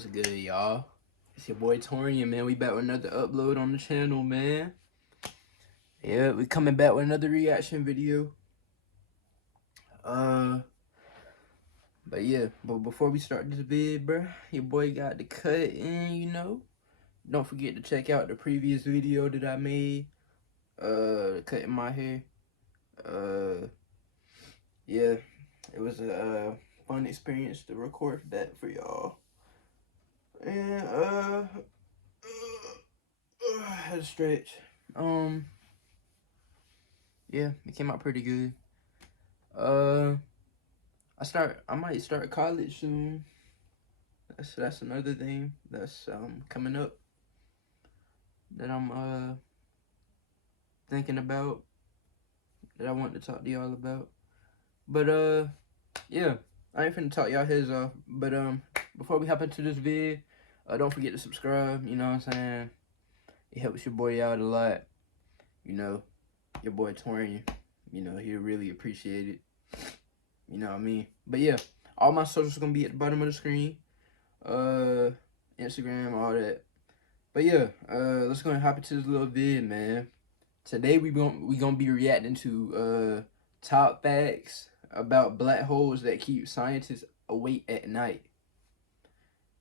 What's good, y'all? It's your boy Torian, man. We back with another upload on the channel, man. Yeah, we coming back with another reaction video. But before we start this vid, bruh, your boy got the cut in, you know. Don't forget to check out the previous video that I made, cutting my hair. Yeah, it was a fun experience to record that for y'all. And I had a stretch. Yeah, it came out pretty good. I might start college soon. That's another thing that's coming up that I'm thinking about, that I want to talk to y'all about. But yeah, I ain't finna talk y'all heads off. But before we hop into this vid, don't forget to subscribe. You know what I'm saying? It helps your boy out a lot. You know, your boy Torian, you know, he'll really appreciate it. You know what I mean? But yeah, all my socials gonna be at the bottom of the screen. Instagram, all that. But yeah, let's go and hop into this little vid, man. Today we gonna be reacting to top facts about black holes that keep scientists awake at night.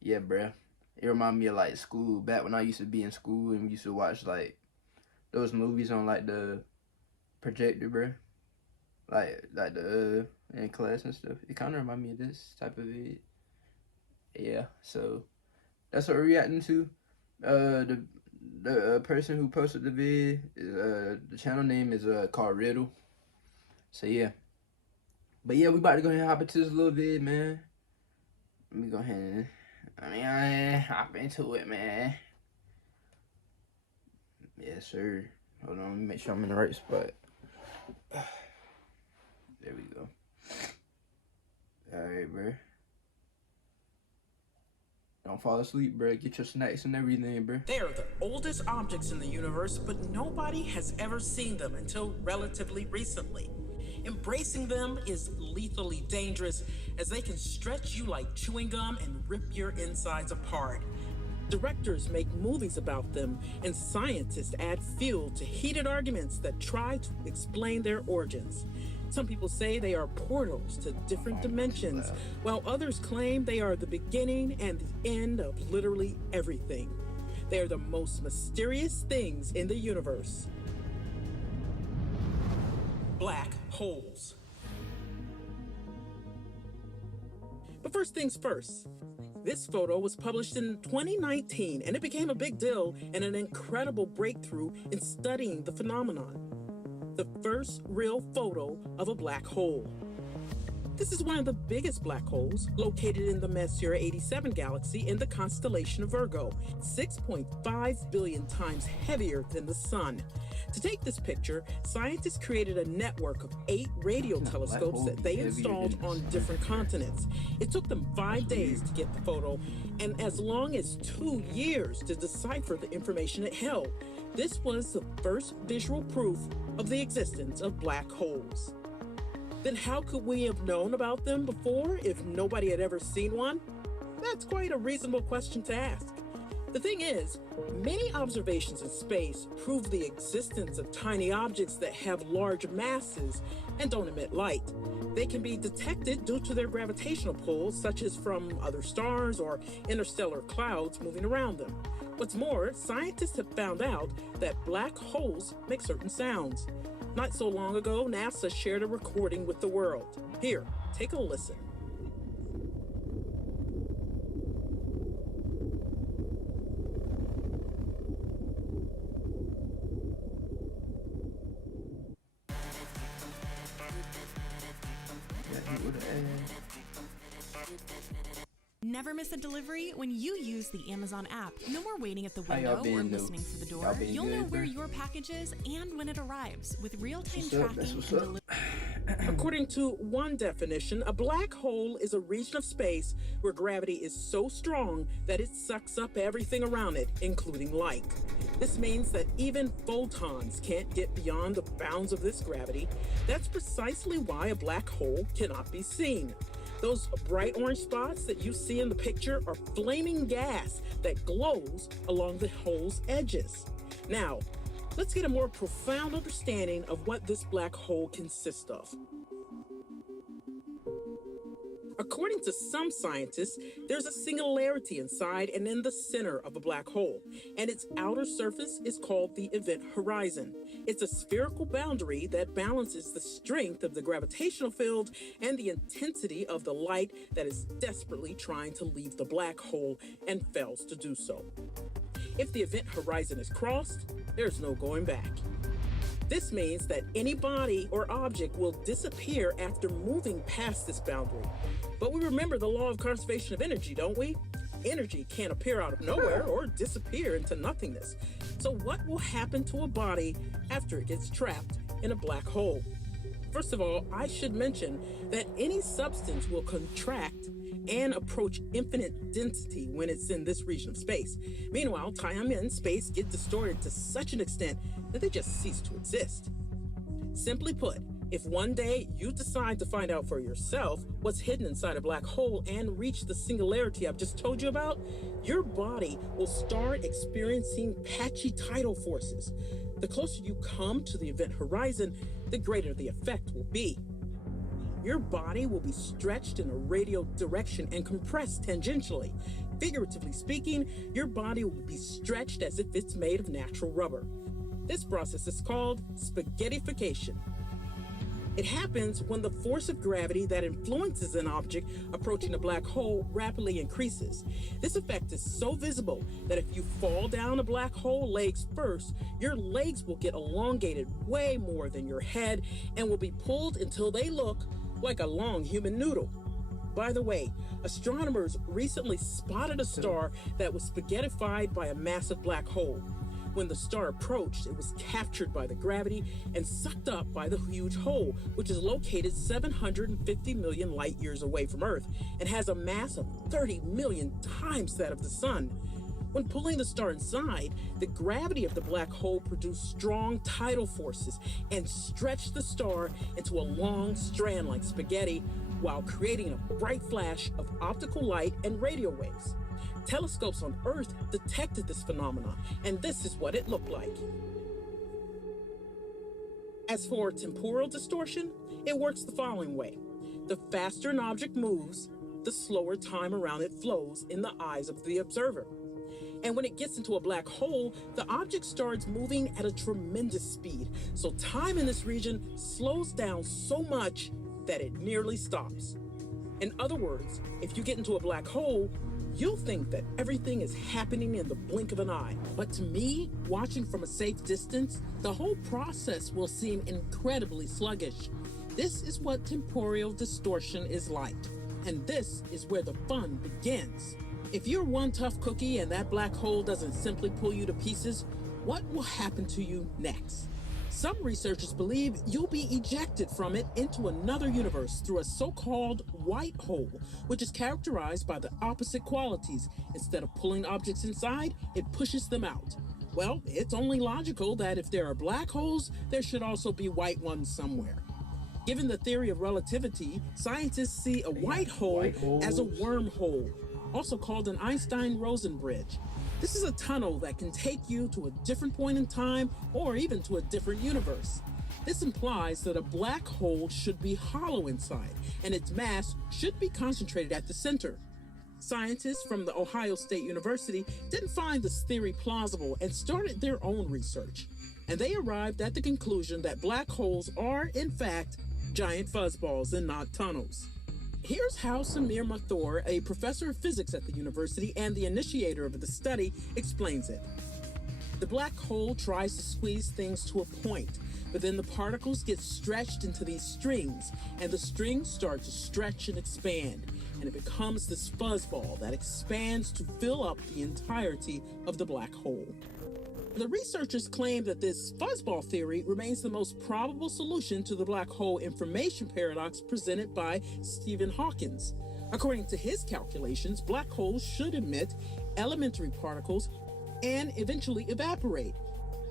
Yeah, bruh. It remind me of like school, back when I used to be in school and we used to watch like those movies on like the projector, bruh. Like the in class and stuff. It kind of remind me of this type of vid. Yeah, so that's what we're reacting to. The person who posted the vid is the channel name is called Riddle. So yeah. But yeah, we about to go ahead and hop into this little vid, man. Let me go ahead and hop into it, man. Yes, sir. Hold on, let me make sure I'm in the right spot. There we go. Alright, bro. Don't fall asleep, bro. Get your snacks and everything, bro. They are the oldest objects in the universe, but nobody has ever seen them until relatively recently. Embracing them is lethally dangerous, as they can stretch you like chewing gum and rip your insides apart. Directors make movies about them, and scientists add fuel to heated arguments that try to explain their origins. Some people say they are portals to different dimensions, while others claim they are the beginning and the end of literally everything. They are the most mysterious things in the universe. Black holes. But first things first. This photo was published in 2019, and it became a big deal and an incredible breakthrough in studying the phenomenon. The first real photo of a black hole. This is one of the biggest black holes, located in the Messier 87 galaxy in the constellation of Virgo, 6.5 billion times heavier than the Sun. To take this picture, scientists created a network of 8 radio telescopes that they installed on different continents. It took them 5 days to get the photo, and as long as 2 years to decipher the information it held. This was the first visual proof of the existence of black holes. Then how could we have known about them before if nobody had ever seen one? That's quite a reasonable question to ask. The thing is, many observations in space prove the existence of tiny objects that have large masses and don't emit light. They can be detected due to their gravitational pull, such as from other stars or interstellar clouds moving around them. What's more, scientists have found out that black holes make certain sounds. Not so long ago, NASA shared a recording with the world. Here, take a listen. Never miss a delivery when you use the Amazon app. No more waiting at the window or listening for the door. You'll know where your package is and when it arrives with real-time tracking and delivery. According to one definition, a black hole is a region of space where gravity is so strong that it sucks up everything around it, including light. This means that even photons can't get beyond the bounds of this gravity. That's precisely why a black hole cannot be seen. Those bright orange spots that you see in the picture are flaming gas that glows along the hole's edges. Now, let's get a more profound understanding of what this black hole consists of. According to some scientists, there's a singularity inside and in the center of a black hole, and its outer surface is called the event horizon. It's a spherical boundary that balances the strength of the gravitational field and the intensity of the light that is desperately trying to leave the black hole and fails to do so. If the event horizon is crossed, there's no going back. This means that any body or object will disappear after moving past this boundary. But we remember the law of conservation of energy, don't we? Energy can't appear out of nowhere or disappear into nothingness. So what will happen to a body after it gets trapped in a black hole? First of all, I should mention that any substance will contract and approach infinite density when it's in this region of space. Meanwhile, time and space get distorted to such an extent that they just cease to exist. Simply put, if one day you decide to find out for yourself what's hidden inside a black hole and reach the singularity I've just told you about, your body will start experiencing patchy tidal forces. The closer you come to the event horizon, the greater the effect will be. Your body will be stretched in a radial direction and compressed tangentially. Figuratively speaking, your body will be stretched as if it's made of natural rubber. This process is called spaghettification. It happens when the force of gravity that influences an object approaching a black hole rapidly increases. This effect is so visible that if you fall down a black hole legs first, your legs will get elongated way more than your head and will be pulled until they look like a long human noodle. By the way, astronomers recently spotted a star that was spaghettified by a massive black hole. When the star approached, it was captured by the gravity and sucked up by the huge hole, which is located 750 million light years away from Earth and has a mass of 30 million times that of the Sun. When pulling the star inside, the gravity of the black hole produced strong tidal forces and stretched the star into a long strand like spaghetti while creating a bright flash of optical light and radio waves. Telescopes on Earth detected this phenomenon, and this is what it looked like. As for temporal distortion, it works the following way. The faster an object moves, the slower time around it flows in the eyes of the observer. And when it gets into a black hole, the object starts moving at a tremendous speed. So time in this region slows down so much that it nearly stops. In other words, if you get into a black hole, you'll think that everything is happening in the blink of an eye. But to me, watching from a safe distance, the whole process will seem incredibly sluggish. This is what temporal distortion is like. And this is where the fun begins. If you're one tough cookie and that black hole doesn't simply pull you to pieces, what will happen to you next? Some researchers believe you'll be ejected from it into another universe through a so-called white hole, which is characterized by the opposite qualities. Instead of pulling objects inside, it pushes them out. Well, it's only logical that if there are black holes, there should also be white ones somewhere. Given the theory of relativity, scientists see a white hole as a wormhole, also called an Einstein-Rosen bridge. This is a tunnel that can take you to a different point in time or even to a different universe. This implies that a black hole should be hollow inside, and its mass should be concentrated at the center. Scientists from the Ohio State University didn't find this theory plausible and started their own research. And they arrived at the conclusion that black holes are, in fact, giant fuzzballs and not tunnels. Here's how Samir Mathur, a professor of physics at the university and the initiator of the study, explains it. The black hole tries to squeeze things to a point, but then the particles get stretched into these strings, and the strings start to stretch and expand, and it becomes this fuzzball that expands to fill up the entirety of the black hole. The researchers claim that this fuzzball theory remains the most probable solution to the black hole information paradox presented by Stephen Hawking. According to his calculations, black holes should emit elementary particles and eventually evaporate.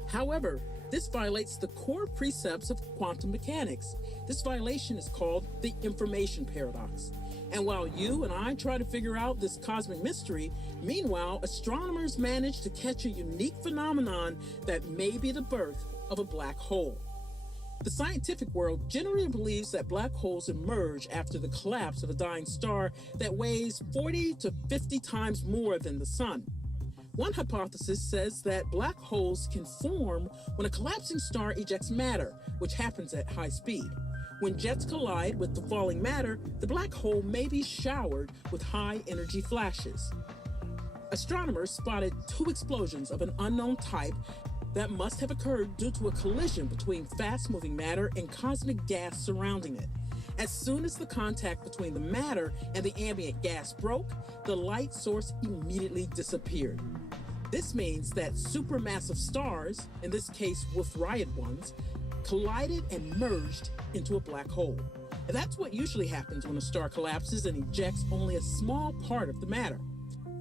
However, this violates the core precepts of quantum mechanics. This violation is called the information paradox. And while you and I try to figure out this cosmic mystery, meanwhile, astronomers manage to catch a unique phenomenon that may be the birth of a black hole. The scientific world generally believes that black holes emerge after the collapse of a dying star that weighs 40 to 50 times more than the sun. One hypothesis says that black holes can form when a collapsing star ejects matter, which happens at high speed. When jets collide with the falling matter, the black hole may be showered with high-energy flashes. Astronomers spotted 2 explosions of an unknown type that must have occurred due to a collision between fast-moving matter and cosmic gas surrounding it. As soon as the contact between the matter and the ambient gas broke, the light source immediately disappeared. This means that supermassive stars, in this case Wolf-Rayet ones, collided and merged into a black hole. And that's what usually happens when a star collapses and ejects only a small part of the matter.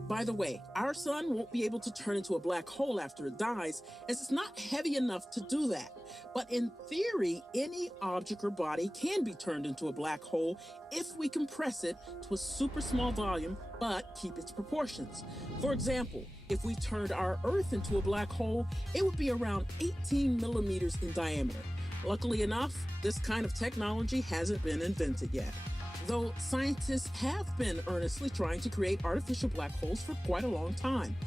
By the way, our sun won't be able to turn into a black hole after it dies, as it's not heavy enough to do that. But in theory, any object or body can be turned into a black hole if we compress it to a super small volume, but keep its proportions. For example, if we turned our Earth into a black hole, it would be around 18 millimeters in diameter. Luckily enough, this kind of technology hasn't been invented yet, though scientists have been earnestly trying to create artificial black holes for quite a long time.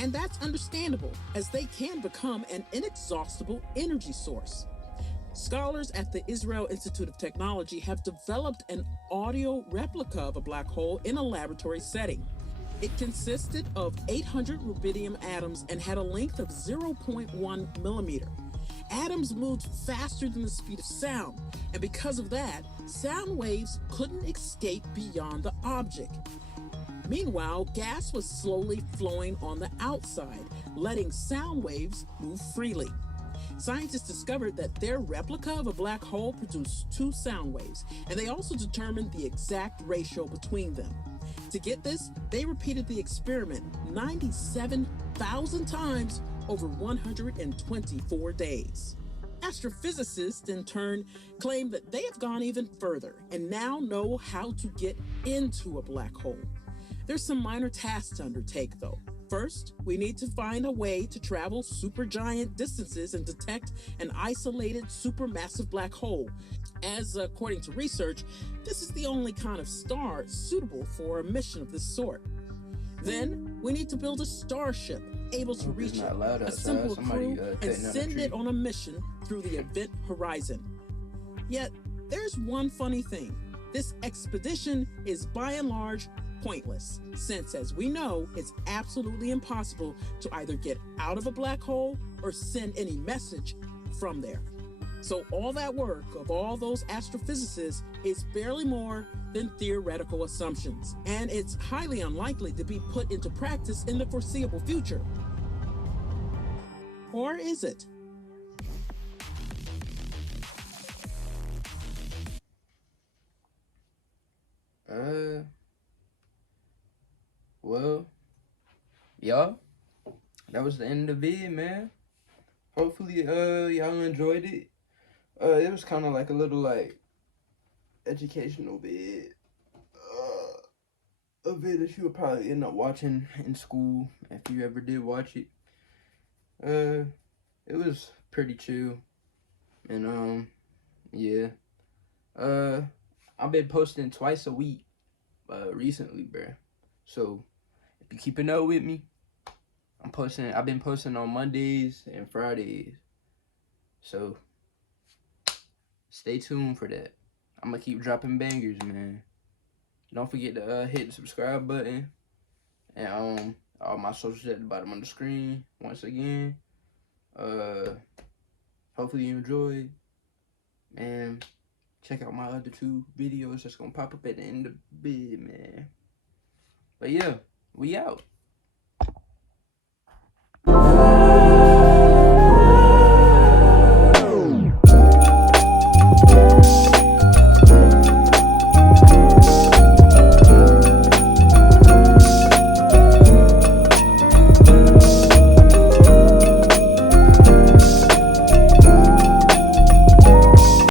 And that's understandable, as they can become an inexhaustible energy source. Scholars at the Israel Institute of Technology have developed an audio replica of a black hole in a laboratory setting. It consisted of 800 rubidium atoms and had a length of 0.1 millimeter. Atoms moved faster than the speed of sound, and because of that, sound waves couldn't escape beyond the object. Meanwhile, gas was slowly flowing on the outside, letting sound waves move freely. Scientists discovered that their replica of a black hole produced 2 sound waves, and they also determined the exact ratio between them. To get this, they repeated the experiment 97,000 times over 124 days. Astrophysicists, in turn, claim that they have gone even further and now know how to get into a black hole. There's some minor tasks to undertake, though. First, we need to find a way to travel supergiant distances and detect an isolated supermassive black hole, as according to research, this is the only kind of star suitable for a mission of this sort. Then, we need to build a starship able to reach it, assemble a crew, and send it on a mission through the event horizon. Yet, there's one funny thing. This expedition is by and large pointless, since, as we know, it's absolutely impossible to either get out of a black hole or send any message from there. So all that work of all those astrophysicists is barely more than theoretical assumptions, and it's highly unlikely to be put into practice in the foreseeable future. Or is it? Well, y'all, that was the end of the vid, man. Hopefully, y'all enjoyed it. It was kind of like a little, like, educational vid. A vid that you would probably end up watching in school if you ever did watch it. It was pretty chill. And, yeah. I've been posting twice a week, recently, bruh. So, if you keeping up with me, I've been posting on Mondays and Fridays. So, stay tuned for that. I'm gonna keep dropping bangers, man. Don't forget to hit the subscribe button. And all my socials at the bottom of the screen. Once again. Hopefully you enjoyed. And check out my other 2 videos that's gonna pop up at the end of the vid, man. But yeah, we out.